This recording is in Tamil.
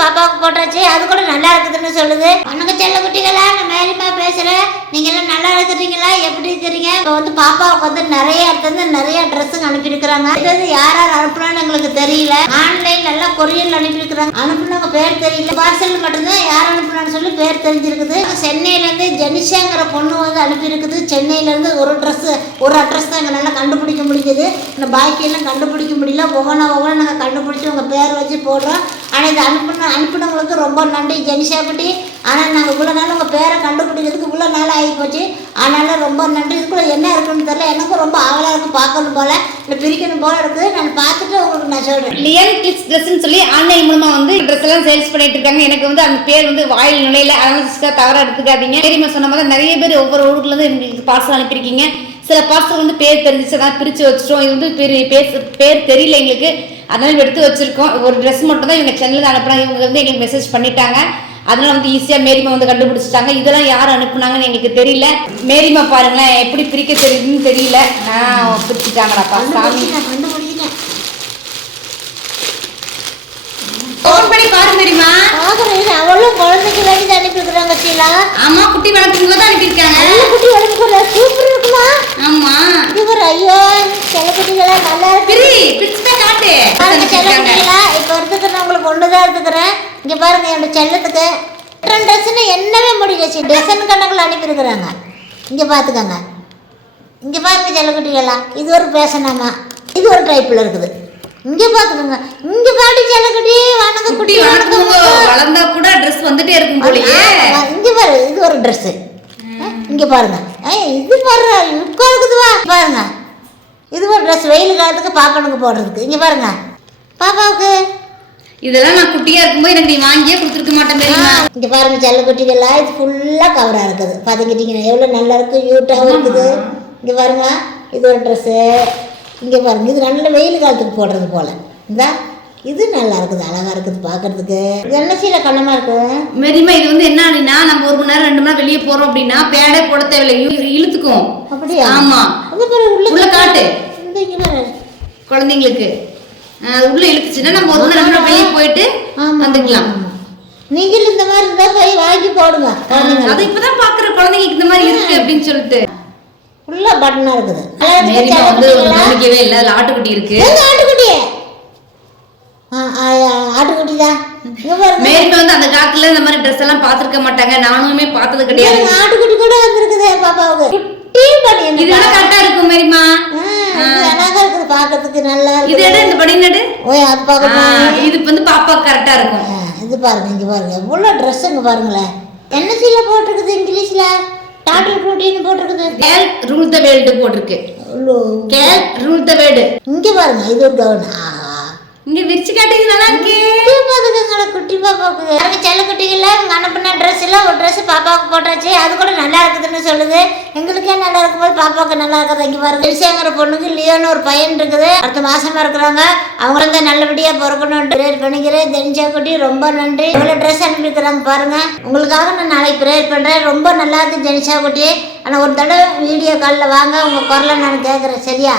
பாப்பாவுக்கு போட்டாச்சு. அது கூட நல்லா இருக்குதுன்னு சொல்லுது. உனக்கு செல்ல குட்டிகளா? நான் மேலிமா பேசுறேன் நீங்க எல்லாம் நல்லா இருக்கிறீங்களா? எப்படி இருக்கிறீங்க? இப்போ வந்து பாப்பாவுக்கு வந்து நிறைய இடத்துல நிறைய ட்ரெஸ்ஸுங்க அனுப்பியிருக்கிறாங்க. இது யார் யார் அனுப்புனான்னு எங்களுக்கு தெரியல. ஆன்லைன்ல எல்லாம் கொரியர் அனுப்பியிருக்கிறாங்க. அனுப்புனவங்க பேர் தெரியல. பார்சல் மட்டும்தான் யார் அனுப்புனான்னு சொல்லி பேர் தெரிஞ்சிருக்குது. சென்னையில இருந்து ஜெனிஷாங்கிற பொண்ணு வந்து அனுப்பியிருக்குது. சென்னையில இருந்து ஒரு ட்ரெஸ் ஒரு அட்ரஸ் தான் எங்களால் கண்டுபிடிக்க முடிஞ்சது. இந்த பாக்கியெல்லாம் கண்டுபிடிக்க முடியல. ஒவ்வொன்றா ஒவ்வொன்றா நாங்கள் கண்டுபிடிச்சி உங்கள் பேர் வச்சு போடுறோம். ஆனால் இது அனுப்பின அனுப்பினவங்களுக்கு ரொம்ப நன்றி ஜெனிஷா ஆனால் நாங்கள் இவ்வளோ நாள் உங்கள் பேரை கண்டுபிடிக்கிறதுக்கு இவ்வளோ நாள் ஆகி போச்சு. அதனால ரொம்ப நன்றி. இதுக்குள்ளே என்ன இருக்குன்னு தெரியல. எனக்கும் ரொம்ப ஆவலாக இருக்குது பார்க்கணும் போல். இல்லை பிரிக்கணும் போல் இருக்குது நான் பார்த்துட்டு உங்களுக்கு நான் சொல்கிறேன் லியன் கிட்ஸ் ட்ரெஸ்ன்னு சொல்லி ஆன்லைன் மூலமாக வந்து ட்ரெஸ் எல்லாம் சேல்ஸ் பண்ணிட்டு இருக்காங்க. எனக்கு வந்து அந்த பேர் வந்து வாயில் நுழையில. அதனால சிஸ்டர் தவறா எடுத்துக்காதீங்க. பெரியம்மா சொன்ன மாதிரி நிறைய பேர் ஒவ்வொரு ஊர்ல எங்களுக்கு பார்சல் அனுப்பியிருக்கீங்க. சில பார்சல் வந்து பேர் தெரிஞ்சிச்சு அதான் பிரிச்சு வச்சிட்டோம். இது வந்து பேர் பேர் தெரியல எங்களுக்கு. அதனால எடுத்து வச்சிருக்கோம். ஒரு ட்ரெஸ் மட்டும் தான் இவங்க சென்னையில் அனுப்புனாங்க. இவங்க வந்து எங்களுக்கு மெசேஜ் பண்ணிட்டாங்க. அதனால வந்து ஈஸியாக மேரிமா வந்து கண்டுபிடிச்சிட்டாங்க. இதெல்லாம் யார் அனுப்புனாங்கன்னு எங்களுக்கு தெரியல. மேரிமா பாருங்களேன் எப்படி பிரிக்க தெரியுதுன்னு தெரியல. நான் பிரிச்சுட்டாங்களாப்பா. சாமி. ஃபோன் பண்ணி பாரு மேரிமா. பார்க்குறேன் அவளும் குழந்தைக்கு வேண்டி அனுப்பியிருக்கிறாங்க சீலா. ஆமா குட்டி வளர்க்கும் போது அனுப்பியிருக்காங்க. குட்டி செல்லக்குட்டிகளா நல்லா பிரி பிரிச்சுட்டா காட்டு. இப்போ எடுத்துக்கிறேன் உங்களுக்கு ஒன்று தான் எடுத்துக்கிறேன். இங்கே பாருங்க என்னோட செல்லத்துக்கு. ரிட்டன் ட்ரெஸ்ஸுன்னு என்னவே முடியல டெசன் கணக்கில் அனுப்பியிருக்கிறாங்க. இங்கே பார்த்துக்கோங்க இங்கே பாருங்க செல்லக்குட்டிகளா இது ஒரு பேசனாமா இது ஒரு டைப்பில் இருக்குது. இங்கே பார்த்துக்கோங்க இங்கே பாடி செல்லக்குட்டி வணங்க குட்டி வணக்கம் வளர்ந்தா கூட ட்ரெஸ் வந்துட்டே இருக்கும் போலயே. இங்க பாரு இது ஒரு Dress. இங்க பாருங்க. ஏய், இது பாருங்க லுக்கா இருக்குதுவா. பாருங்க. இது ஒரு Dress வெயில் காலத்துக்கு பாப்பனுக்கு போடுறதுக்கு. இங்க பாருங்க. பாப்பாவுக்கு. இதெல்லாம் நான் குட்டியா இருக்கும்போது எனக்கு நீ வாங்கியே கொடுத்துருக்க மாட்டேன் இங்க பாருங்க செல்லக்குட்டிகள்லாம் இது ஃபுல்லா கவரா இருக்குது. பாத்துக்கிட்டீங்கன்னா எவ்வளவு நல்லா இருக்கு யூட்டாவும் இருக்குது. இங்க பாருங்க இது ஒரு Dress. இங்க பாருங்க இது நல்ல வெயில் காலத்துக்கு போடுறது போல. இந்தா இது நல்லா இருக்குது அழகா இருக்குது பாக்குறதுக்கு. என்ன சீல கண்ணமா இருக்கு? மெரிமா இது வந்து என்ன அப்படின்னா நம்ம ஒரு மணி நேரம் ரெண்டு மணி நேரம் வெளியே போறோம் அப்படின்னா பேடே போட தேவையில்லை. இழு- இழுத்துக்கும். அப்படியா? ஆமா. உள்ள உள்ள காட்டு. குழந்தைங்களுக்கு. உள்ள இழுத்துச்சுன்னா நம்ம ஒரு நேரம் வெளியே போயிட்டு வந்துக்கலாம். ஆமா. நீங்களும் இந்த மாதிரி இருந்தா போய் வாங்கி போடுங்க. அது இப்பதான் பாக்குற குழந்தைங்களுக்கு இந்த மாதிரி இருக்கு அப்படின்னு சொல்லிட்டு. ஃபுல்லா பட்டனா இருக்குது. மேரிமா வந்து கவனிக்கவே இல்லை. அதுல ஆட்டுக்குட்டி இருக்கு. ஆட்டுக்குட்டி? ஆட்டுக்குட்டி தான். மேரிமா வந்து அந்த காலத்துல இந்த மாதிரி ட்ரெஸ் எல்லாம் பாத்திருக்க மாட்டாங்க. நானுமே பார்த்தது கிடையாது. ஆட்டுக்குட்டி கூட வந்திருக்குது ஓய் அது பார்க்கணும் இது வந்து பாப்பாக்கு கரெக்டா இருக்கும். இது பாருங்க இங்க பாருங்க. எவ்வளோ ட்ரெஸ்ஸுங்க பாருங்களேன். என்ன சீல போட்டிருக்குது இங்கிலீஷ்ல. டாட்டல் ப்ரோட்டீன் போட்டிருக்குது. கேல் ரூல் த வேர்ல்டு போட்டிருக்கு. கேல் ரூல் த வேர்ல்டு இங்க பாருங்க இது ஒரு கவுன் இங்க விரிச்சு காட்டுது நல்லா இருக்கு. குட்டி குட்டி பாப்பாக்கு பாருங்க செல்ல குட்டிகள இவங்க அனுப்பின ட்ரெஸ் எல்லாம் ஒரு ட்ரெஸ் பாப்பாவுக்கு போட்டாச்சு. அது கூட நல்லா இருக்குதுன்னு சொல்லுது. எங்களுக்கே நல்லா இருக்கும்போது பாப்பாவுக்கு நல்லா இருக்குது. இங்க பாருங்க. எல்சியாங்கிற பொண்ணுக்கு லியோன்னு ஒரு பையன் இருக்குது. அடுத்த மாசமா இருக்கிறாங்க. அவங்க வந்து நல்லபடியா பிறக்கணும் ப்ரேயர் பண்ணிக்கிறேன். தெரிஞ்சா குட்டி ரொம்ப நன்றி. எவ்வளவு ட்ரெஸ் அனுப்பியிருக்கிறாங்க பாருங்க. உங்களுக்காக நான் நாளைக்கு ப்ரேயர் பண்றேன். ரொம்ப நல்லா இருக்கு ஜெனிஷா குட்டி. ஆனா ஒரு தடவை வீடியோ காலில் வாங்க. உங்க குரலை நான் கேட்குறேன் சரியா?